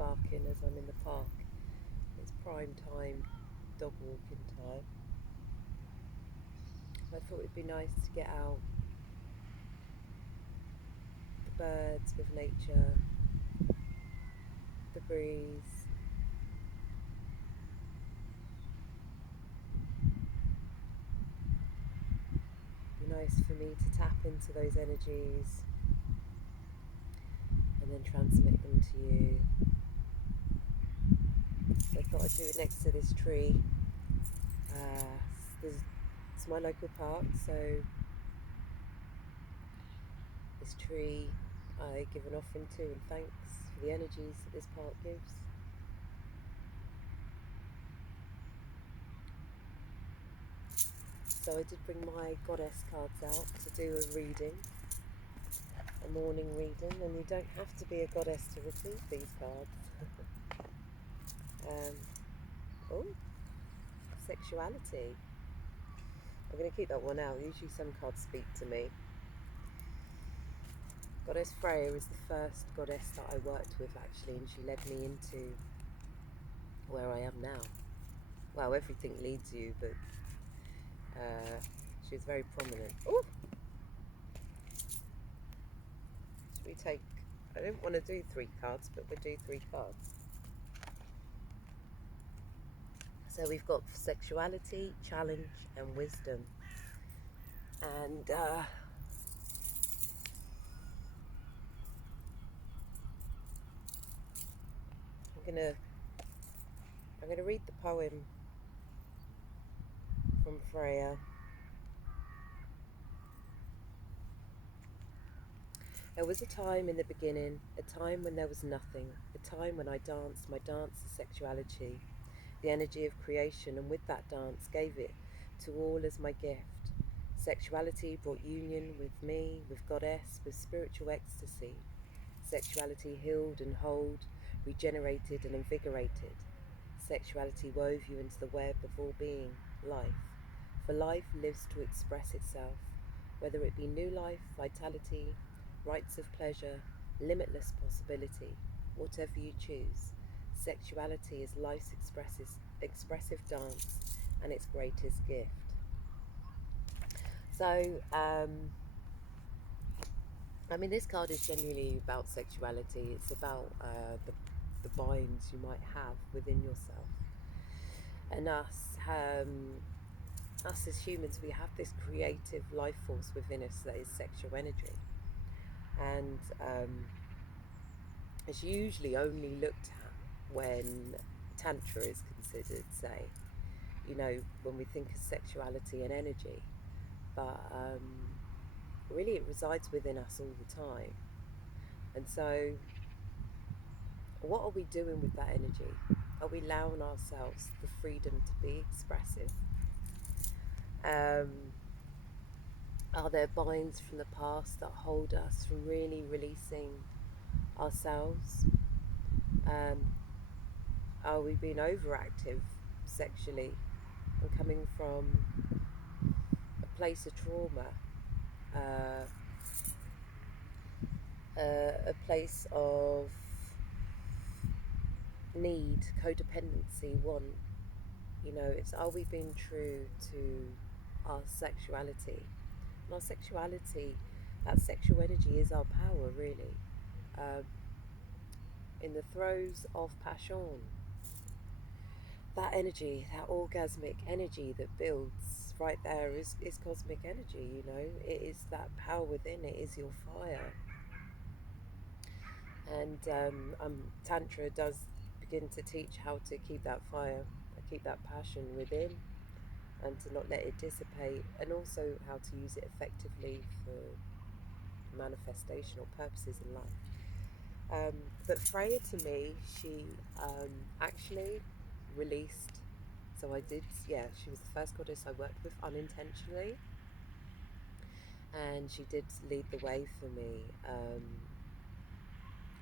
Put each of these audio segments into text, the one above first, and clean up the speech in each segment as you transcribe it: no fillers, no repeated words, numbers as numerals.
barking as I'm in the park. It's prime time, dog walking time. So I thought it'd be nice to get out the birds with nature, the breeze. It'd be nice for me to tap into those energies and then transmit them to you. So I thought I'd do it next to this tree. It's my local park, so this tree I give an offering to and thanks for the energies that this park gives. So I did bring my goddess cards out to do a reading, a morning reading, and you don't have to be a goddess to receive these cards. Oh, sexuality. I'm going to keep that one out. Usually some cards speak to me. Goddess Freya is the first goddess that I worked with actually, and she led me into where I am now. Well, everything leads you, but she was very prominent. Oh! Should we take... I didn't want to do 3 cards, but we'll do 3 cards. So we've got sexuality, challenge, and wisdom. And I'm gonna read the poem from Freya. There was a time in the beginning, a time when there was nothing, a time when I danced my dance of sexuality, the energy of creation, and with that dance gave it to all as my gift. Sexuality brought union with me, with Goddess, with spiritual ecstasy. Sexuality healed and whole, regenerated and invigorated. Sexuality wove you into the web of all being, life. For life lives to express itself, whether it be new life, vitality, rights of pleasure, limitless possibility, whatever you choose. Sexuality is life's expressive dance and its greatest gift. So, I mean, this card is genuinely about sexuality. It's about the binds you might have within yourself. And us as humans, we have this creative life force within us that is sexual energy. And it's usually only looked at when Tantra is considered, say, you know, when we think of sexuality and energy. But really it resides within us all the time. And so what are we doing with that energy? Are we allowing ourselves the freedom to be expressive? Are there binds from the past that hold us from really releasing ourselves? Are we being overactive sexually and coming from a place of trauma? A place of need, codependency, want. You know, it's, are we being true to our sexuality? And our sexuality, that sexual energy is our power, really. In the throes of passion, that energy, that orgasmic energy that builds right there is cosmic energy, you know. It is that power within, it is your fire. And Tantra does begin to teach how to keep that fire, keep that passion within, and to not let it dissipate, and also how to use it effectively for manifestational purposes in life. But Freya, to me, she actually released, so I did, yeah, she was the first goddess I worked with unintentionally, and she did lead the way for me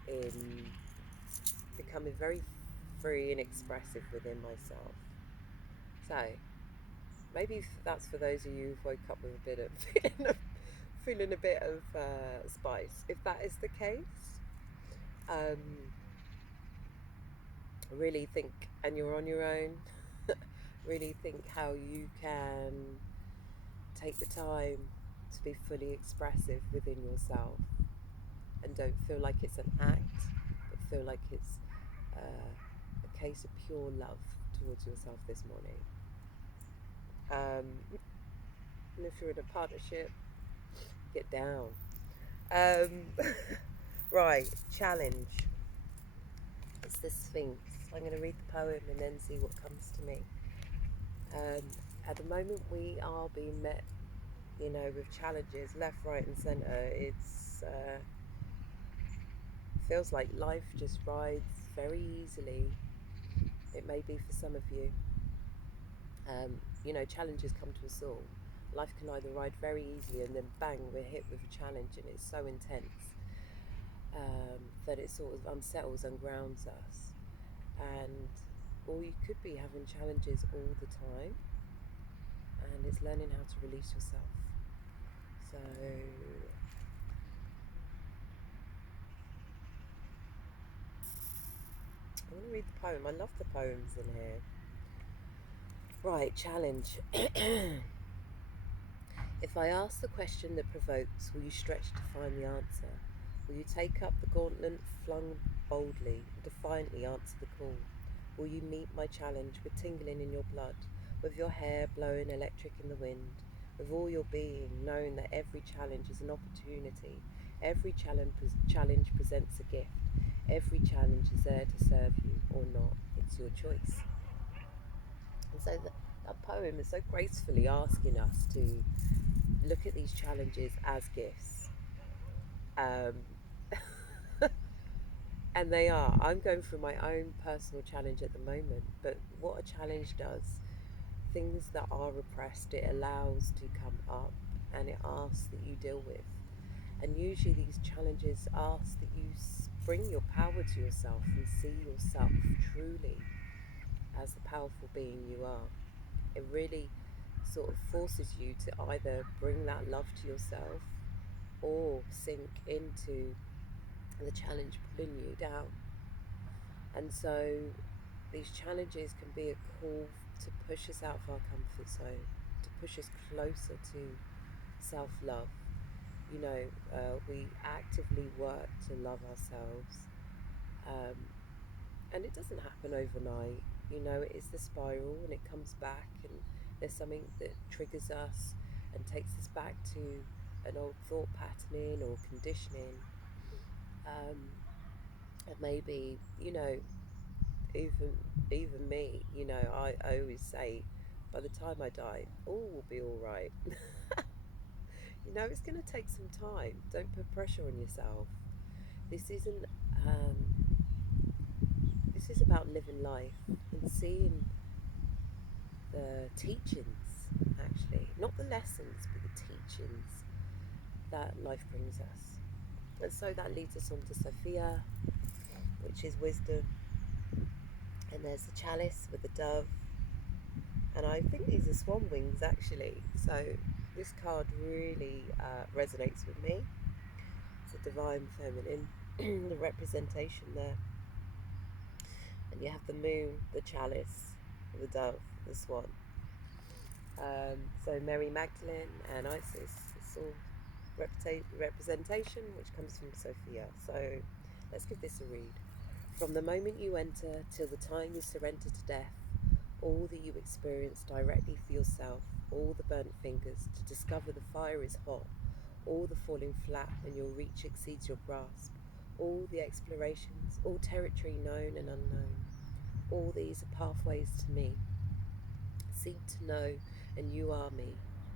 in becoming very free and expressive within myself. So maybe that's for those of you who woke up with a bit of feeling a bit of spice. If that is the case, Really think, and you're on your own, really think how you can take the time to be fully expressive within yourself, and don't feel like it's an act, but feel like it's a case of pure love towards yourself this morning. And if you're in a partnership, get down. Um, right, challenge. It's the Sphinx. I'm going to read the poem and then see what comes to me. At the moment, we are being met, with challenges left, right, and centre. It's feels like life just rides very easily. It may be for some of you. Challenges come to us all. Life can either ride very easily and then bang, we're hit with a challenge, and it's so intense that it sort of unsettles and grounds us. And or you could be having challenges all the time, and it's learning how to release yourself. So I'm going to read the poem. I love the poems in here. Right, challenge. If I ask the question that provokes, will you stretch to find the answer? Will you take up the gauntlet flung boldly and defiantly answer the call? Will you meet my challenge with tingling in your blood, with your hair blowing electric in the wind, with all your being, knowing that every challenge is an opportunity, every challenge presents a gift, every challenge is there to serve you or not, it's your choice. And so that poem is so gracefully asking us to look at these challenges as gifts. Um, and they are. I'm going through my own personal challenge at the moment, but what a challenge does, things that are repressed, it allows to come up, and it asks that you deal with. And usually these challenges ask that you bring your power to yourself and see yourself truly as the powerful being you are. It really sort of forces you to either bring that love to yourself or sink into the challenge pulling you down. And so these challenges can be a call to push us out of our comfort zone, to push us closer to self-love. We actively work to love ourselves, um, and it doesn't happen overnight. It is the spiral, and it comes back, and there's something that triggers us and takes us back to an old thought patterning or conditioning. And maybe, even even me, I always say, by the time I die, all will be all right. It's going to take some time. Don't put pressure on yourself. This isn't. This is about living life and seeing the teachings, actually, not the lessons, but the teachings that life brings us. And so that leads us on to Sophia, which is wisdom. And there's the chalice with the dove. And I think these are swan wings, actually. So this card really resonates with me. It's a divine feminine, the representation there. And you have the moon, the chalice, the dove, the swan. So Mary Magdalene and Isis, it's all representation, which comes from Sophia. So let's give this a read. From the moment you enter till the time you surrender to death, all that you experience directly for yourself, all the burnt fingers to discover the fire is hot, all the falling flat when your reach exceeds your grasp, all the explorations, all territory known and unknown, all these are pathways to me. Seek to know, and you are me.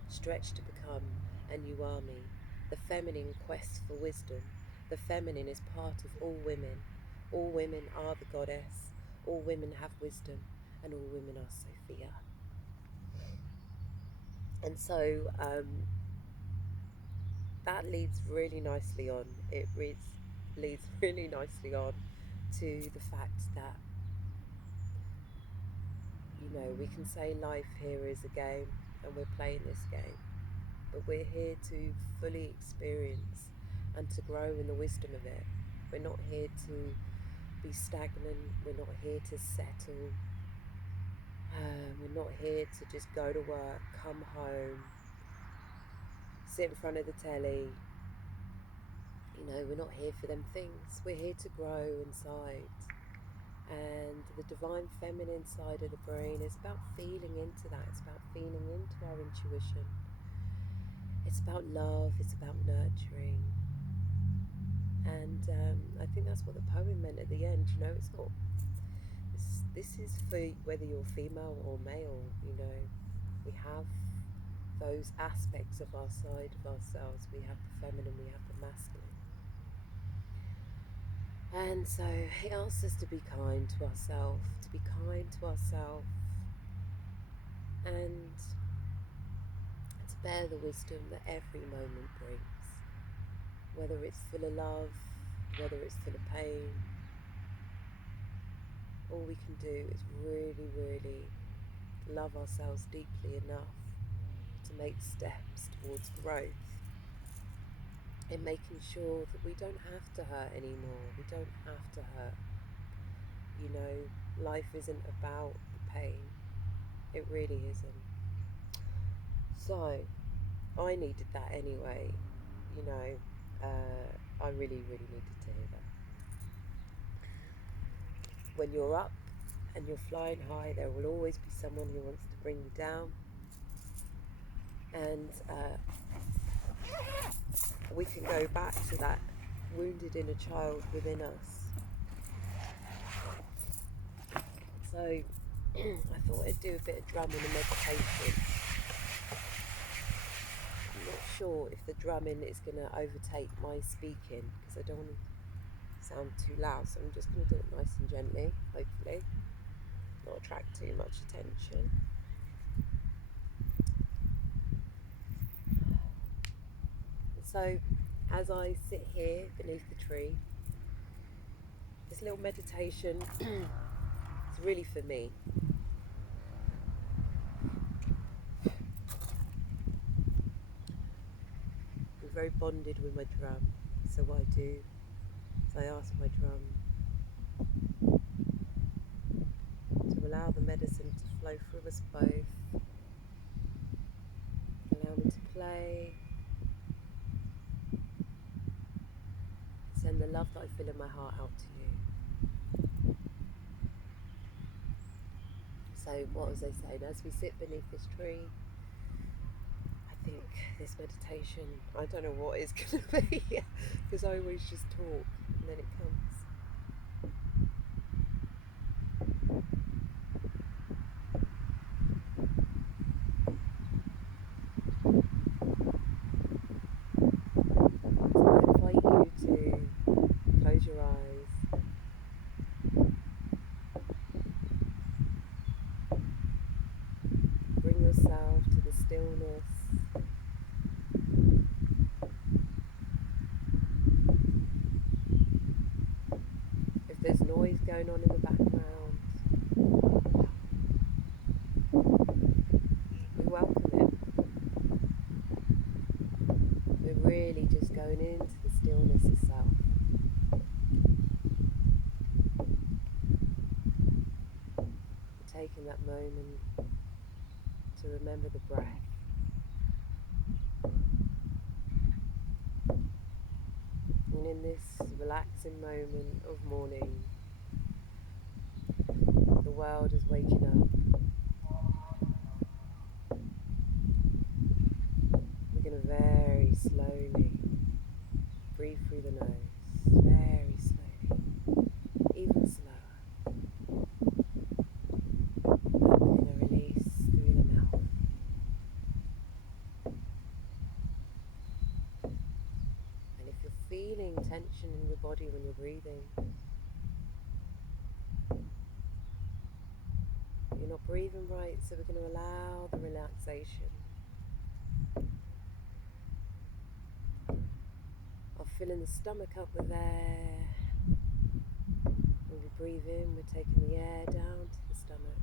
Stretch to become, and you are me. The feminine quest for wisdom. The feminine is part of all women. All women are the goddess. All women have wisdom, and all women are Sophia. And so that leads really nicely on. It leads really nicely on to the fact that, we can say life here is a game, and we're playing this game, but we're here to fully experience and to grow in the wisdom of it. We're not here to be stagnant. We're not here to settle. We're not here to just go to work, come home, sit in front of the telly. You know, we're not here for them things. We're here to grow inside. And the divine feminine side of the brain is about feeling into that. It's about feeling into our intuition. It's about love. It's about nurturing. And I think that's what the poem meant at the end. You know, it's not. This is for whether you're female or male. You know, we have those aspects of our side of ourselves. We have the feminine. We have the masculine. And so it asks us to be kind to ourselves, and to bear the wisdom that every moment brings, whether it's full of love, whether it's full of pain. All we can do is really, really love ourselves deeply enough to make steps towards growth, in making sure that we don't have to hurt anymore. We don't have to hurt. You know, life isn't about the pain. It really isn't. So, I needed that anyway. You know, I really, really needed to hear that. When you're up and you're flying high, there will always be someone who wants to bring you down. And we can go back to that wounded inner child within us. So I thought I'd do a bit of drumming and meditation. I'm not sure if the drumming is going to overtake my speaking, because I don't want to sound too loud, so I'm just going to do it nice and gently, hopefully, not attract too much attention. So as I sit here beneath the tree, this little meditation is really for me. I'm very bonded with my drum, so what I do is I ask my drum to allow the medicine to flow through us both, allow me to play, send the love that I feel in my heart out to you. So what was I saying? As we sit beneath this tree, I think this meditation, I don't know what it's going to be, because I always just talk and then it comes. So I invite you to close your eyes, bring yourself to the stillness. If there's noise going on in the background, we welcome it. We're really just going into the stillness itself. We're taking that moment to remember the breath. And in this relaxing moment of morning, the world is waking up. We're going to very slowly breathe through the nose, very slowly, even slower. And we're going to release through the mouth. And if you're feeling tension in your body when you're breathing, you're not breathing right, so we're going to allow the relaxation of filling the stomach up with air. When we breathe in, we're taking the air down to the stomach,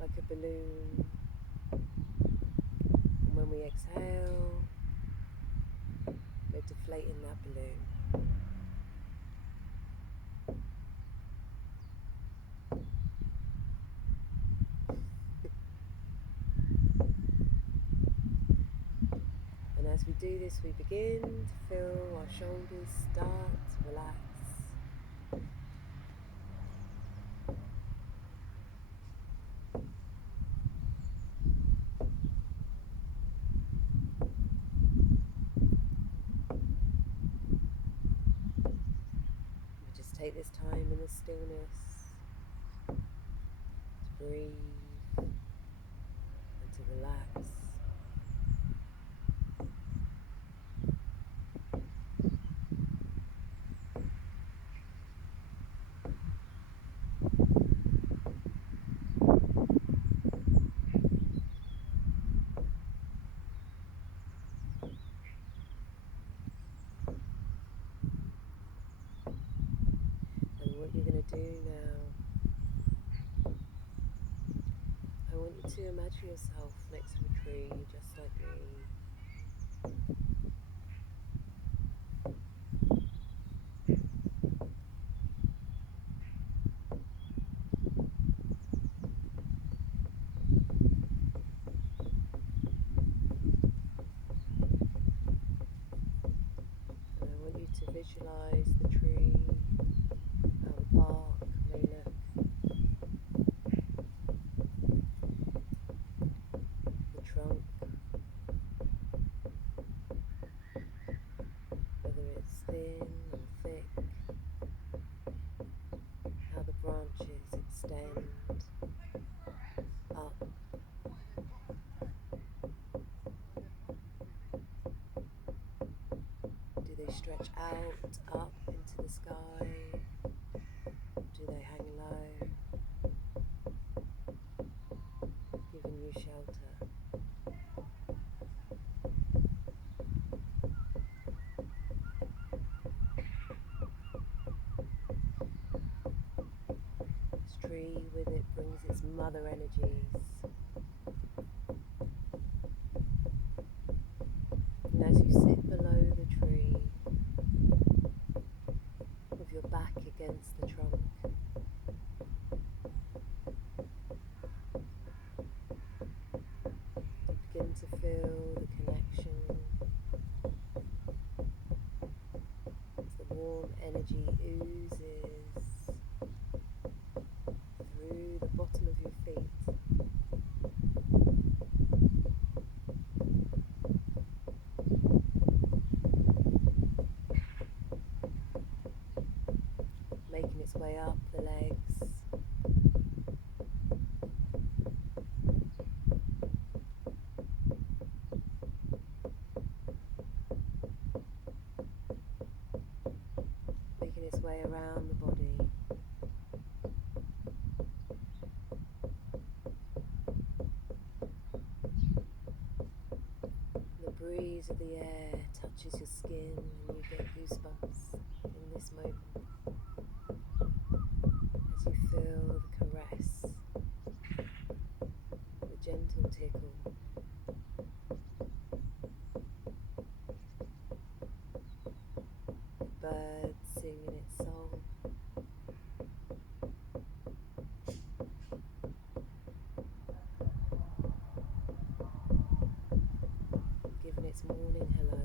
like a balloon. And when we exhale, we're deflating that balloon. And as we do this, we begin to feel our shoulders start to relax. We just take this time in the stillness to breathe and to relax. And what you're going to do now, I want you to imagine yourself next to a tree, just like me. And I want you to visualize the tree, how the bark may look, the trunk, whether it's thin or thick, how the branches extend up. Do they stretch out, up into the sky? Do they hang low, giving you shelter? This tree with it brings its mother energies. And as you sit below the tree, with your back against the trunk, you begin to feel the connection as the warm energy oozes through the bottom of your feet. Making its way up the legs, making its way around the body. The breeze of the air touches your skin and you get goosebumps in this moment as you feel the caress, the gentle tickle. Birds singing its song. Giving its morning hello.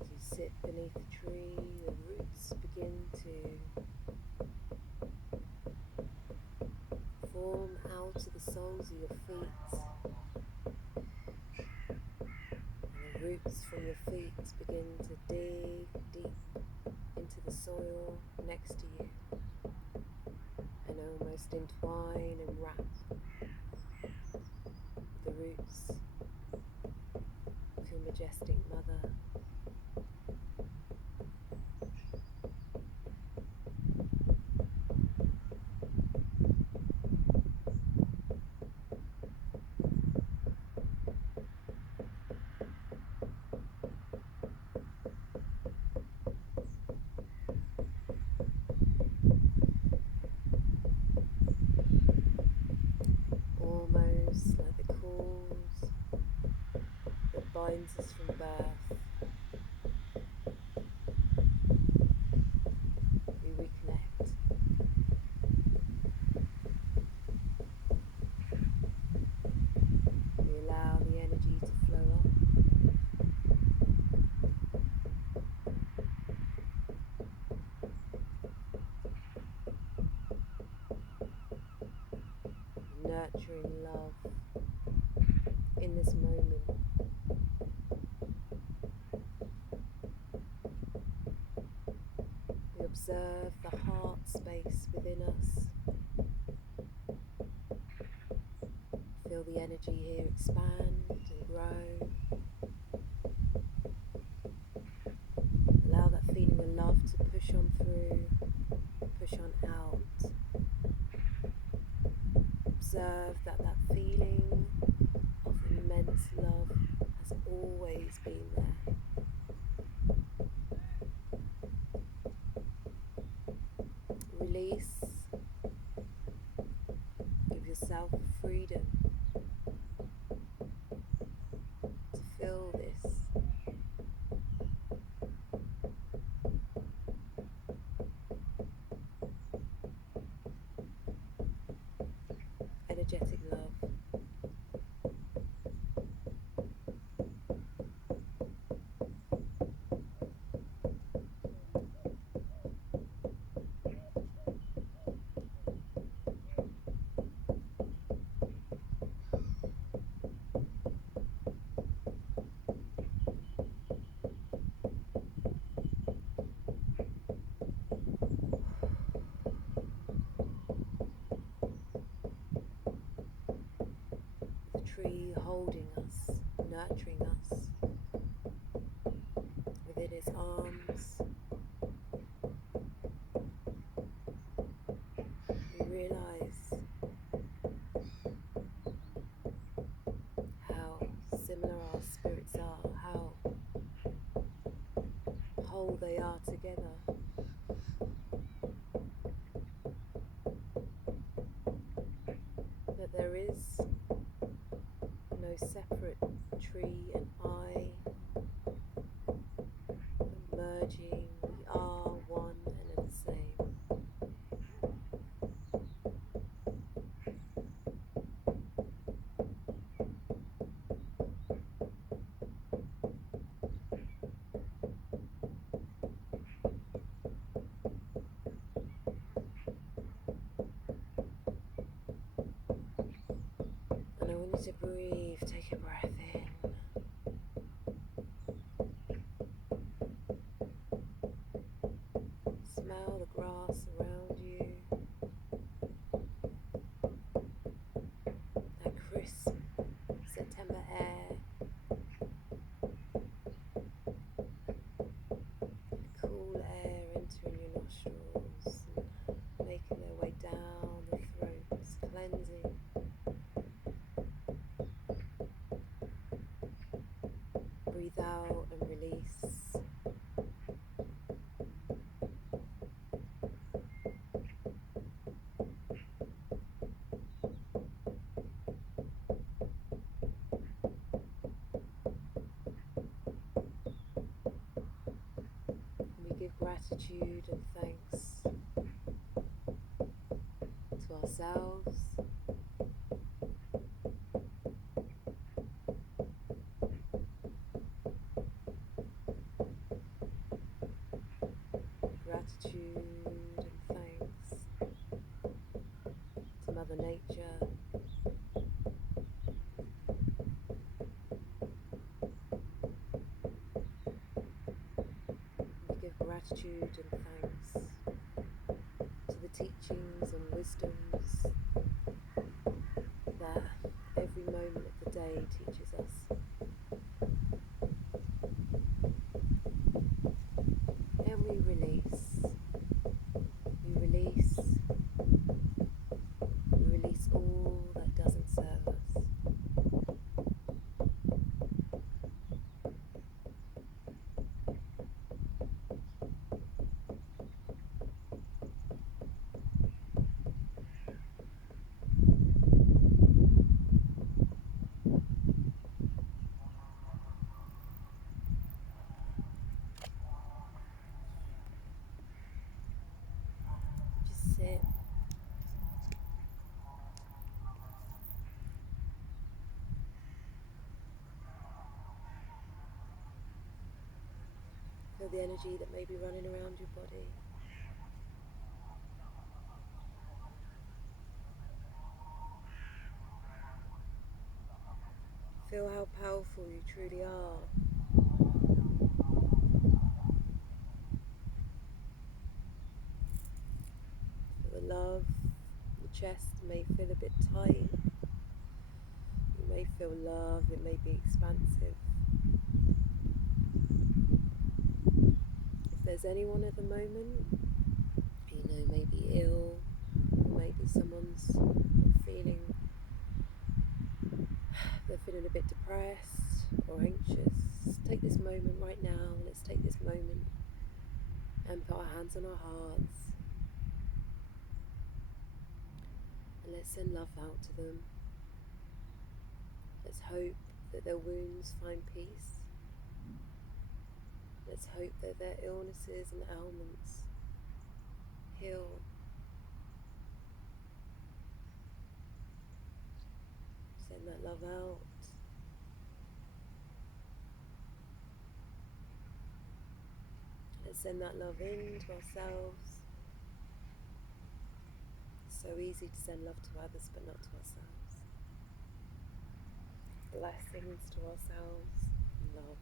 As you sit beneath the tree, the roots begin to form out of the soles of your feet. And the roots from your feet begin to dig deep into the soil next to you and almost entwine and wrap the roots of your majestic mother. binds us from birth, we reconnect. We allow the energy to flow up. Nurturing love in this moment. We observe the heart space within us. Feel the energy here expand and grow. Allow that feeling of love to push on through, push on out. Observe that feeling of immense love has always been there. Release. Give yourself freedom to feel this. Energetic love. The tree holding us, nurturing us within its arms. We realize how similar our spirits are, how whole they are together. That there is no separate tree and I, but merging, we are one and the same. And I want you to breathe, take a breath in. Smell the grass around you, that crisp September air, cool air entering your nostrils and making their way down the throat, cleansing. Breathe out and release. And we give gratitude and thanks to ourselves, gratitude and thanks to Mother Nature, we give gratitude and thanks to the teachings and wisdoms that every moment of the day teaches us. And we release, we release, we release all that doesn't serve us. Feel the energy that may be running around your body. Feel how powerful you truly are. Feel the love. The chest may feel a bit tight. You may feel love. It may be expansive. If there's anyone at the moment you know may be ill, or maybe someone's feeling, they're feeling a bit depressed or anxious, take this moment right now. Let's take this moment and put our hands on our hearts, and let's send love out to them. Let's hope that their wounds find peace. Let's hope that their illnesses and ailments heal. Send that love out. Let's send that love into ourselves. It's so easy to send love to others, but not to ourselves. Blessings to ourselves and love.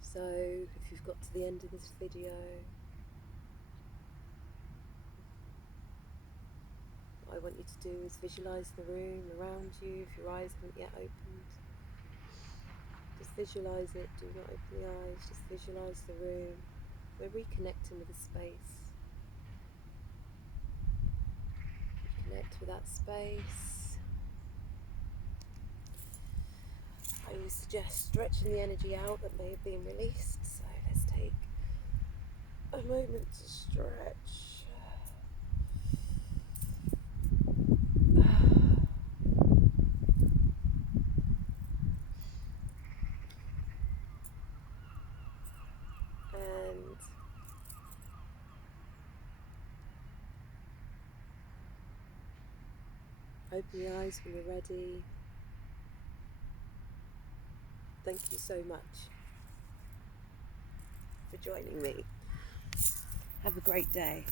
So, if you've got to the end of this video, what I want you to do is visualize the room around you. If your eyes haven't yet opened, just visualize it. Do not open the eyes, just visualize the room. We're reconnecting with the space. Connect with that space. I would suggest stretching the energy out that may have been released. So let's take a moment to stretch. And open your eyes when you're ready. Thank you so much for joining me. Have a great day.